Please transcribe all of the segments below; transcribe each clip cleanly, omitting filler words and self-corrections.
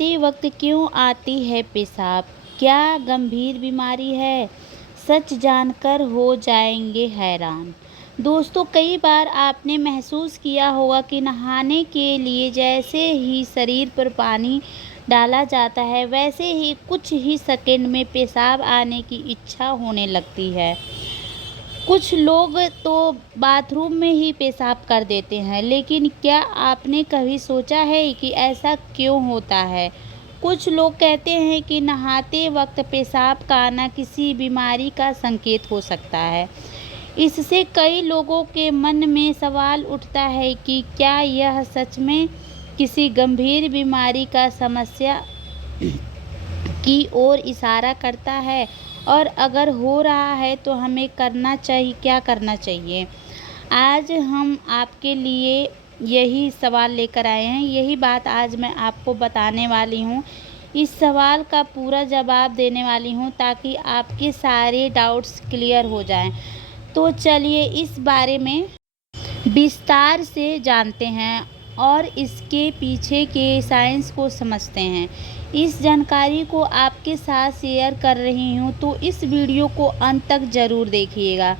नहाते वक्त क्यों आती है पेशाब? क्या गंभीर बीमारी है? सच जानकर हो जाएंगे हैरान। दोस्तों, कई बार आपने महसूस किया होगा कि नहाने के लिए जैसे ही शरीर पर पानी डाला जाता है, वैसे ही कुछ ही सेकंड में पेशाब आने की इच्छा होने लगती है। कुछ लोग तो बाथरूम में ही पेशाब कर देते हैं, लेकिन क्या आपने कभी सोचा है कि ऐसा क्यों होता है? कुछ लोग कहते हैं कि नहाते वक्त पेशाब का आना किसी बीमारी का संकेत हो सकता है। इससे कई लोगों के मन में सवाल उठता है कि क्या यह सच में किसी गंभीर बीमारी का समस्या की ओर इशारा करता है, और अगर हो रहा है तो हमें क्या करना चाहिए। आज हम आपके लिए यही सवाल लेकर आए हैं, यही बात आज मैं आपको बताने वाली हूँ। इस सवाल का पूरा जवाब देने वाली हूँ ताकि आपके सारे डाउट्स क्लियर हो जाएं। तो चलिए इस बारे में विस्तार से जानते हैं और इसके पीछे के साइंस को समझते हैं। इस जानकारी को आपके साथ शेयर कर रही हूँ, तो इस वीडियो को अंत तक ज़रूर देखिएगा।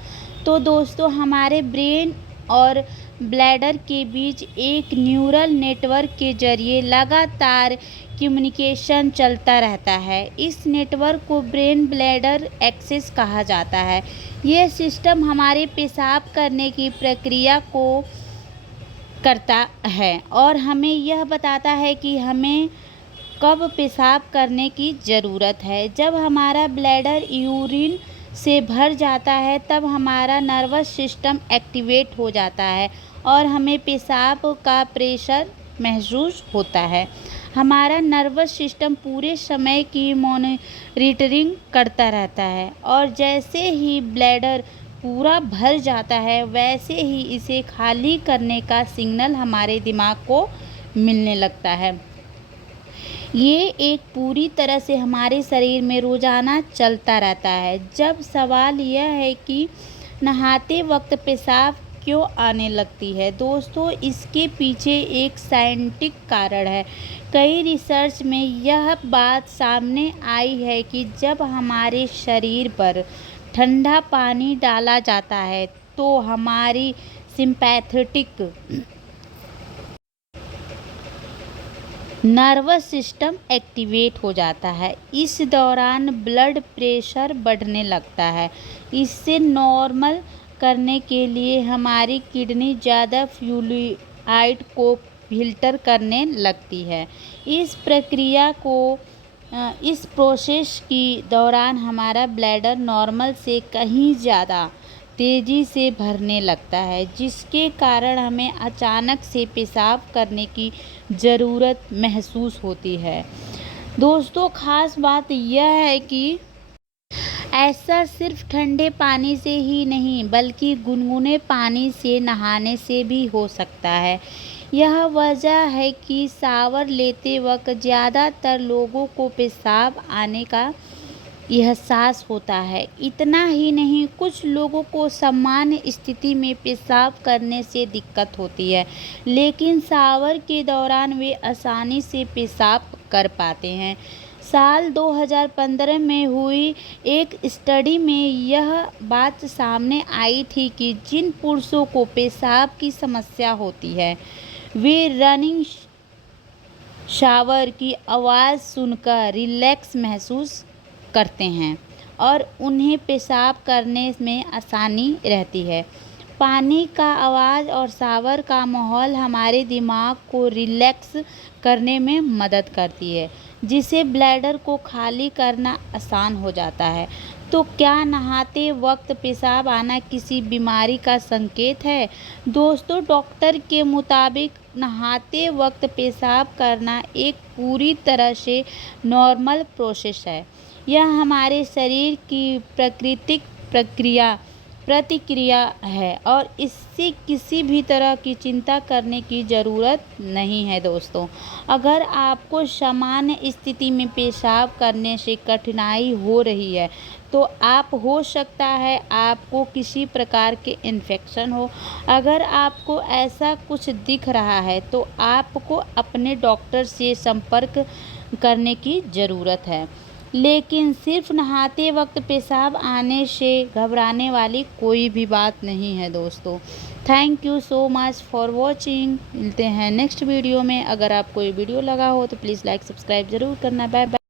तो दोस्तों, हमारे ब्रेन और ब्लैडर के बीच एक न्यूरल नेटवर्क के जरिए लगातार कम्युनिकेशन चलता रहता है। इस नेटवर्क को ब्रेन ब्लैडर एक्सिस कहा जाता है। यह सिस्टम हमारे पेशाब करने की प्रक्रिया को करता है और हमें यह बताता है कि हमें कब पेशाब करने की ज़रूरत है। जब हमारा ब्लैडर यूरिन से भर जाता है, तब हमारा नर्वस सिस्टम एक्टिवेट हो जाता है और हमें पेशाब का प्रेशर महसूस होता है। हमारा नर्वस सिस्टम पूरे समय की मॉनिटरिंग करता रहता है और जैसे ही ब्लैडर पूरा भर जाता है, वैसे ही इसे खाली करने का सिग्नल हमारे दिमाग को मिलने लगता है। ये एक पूरी तरह से हमारे शरीर में रोज़ाना चलता रहता है। जब सवाल यह है कि नहाते वक्त पेशाब क्यों आने लगती है, दोस्तों, इसके पीछे एक साइंटिफिक कारण है। कई रिसर्च में यह बात सामने आई है कि जब हमारे शरीर पर ठंडा पानी डाला जाता है, तो हमारी सिंपैथेटिक नर्वस सिस्टम एक्टिवेट हो जाता है। इस दौरान ब्लड प्रेशर बढ़ने लगता है। इससे नॉर्मल करने के लिए हमारी किडनी ज़्यादा फ्लूइड को फिल्टर करने लगती है। इस प्रोसेस की दौरान हमारा ब्लैडर नॉर्मल से कहीं ज़्यादा तेज़ी से भरने लगता है, जिसके कारण हमें अचानक से पेशाब करने की ज़रूरत महसूस होती है। दोस्तों, ख़ास बात यह है कि ऐसा सिर्फ ठंडे पानी से ही नहीं, बल्कि गुनगुने पानी से नहाने से भी हो सकता है। यह वजह है कि शावर लेते वक्त ज़्यादातर लोगों को पेशाब आने का एहसास होता है। इतना ही नहीं, कुछ लोगों को सामान्य स्थिति में पेशाब करने से दिक्कत होती है, लेकिन शावर के दौरान वे आसानी से पेशाब कर पाते हैं। साल 2015 में हुई एक स्टडी में यह बात सामने आई थी कि जिन पुरुषों को पेशाब की समस्या होती है, वे रनिंग शावर की आवाज़ सुनकर रिलैक्स महसूस करते हैं और उन्हें पेशाब करने में आसानी रहती है। पानी का आवाज़ और शावर का माहौल हमारे दिमाग को रिलैक्स करने में मदद करती है, जिससे ब्लैडर को खाली करना आसान हो जाता है। तो क्या नहाते वक्त पेशाब आना किसी बीमारी का संकेत है? दोस्तों, डॉक्टर के मुताबिक नहाते वक्त पेशाब करना एक पूरी तरह से नॉर्मल प्रोसेस है। यह हमारे शरीर की प्राकृतिक प्रतिक्रिया है और इससे किसी भी तरह की चिंता करने की ज़रूरत नहीं है। दोस्तों, अगर आपको सामान्य स्थिति में पेशाब करने से कठिनाई हो रही है, तो हो सकता है आपको किसी प्रकार के इन्फेक्शन हो। अगर आपको ऐसा कुछ दिख रहा है, तो आपको अपने डॉक्टर से संपर्क करने की ज़रूरत है। लेकिन सिर्फ नहाते वक्त पेशाब आने से घबराने वाली कोई भी बात नहीं है दोस्तों। Thank you so much for watching. मिलते हैं नेक्स्ट वीडियो में। अगर आपको ये वीडियो लगा हो तो प्लीज़ लाइक सब्सक्राइब ज़रूर करना। Bye bye.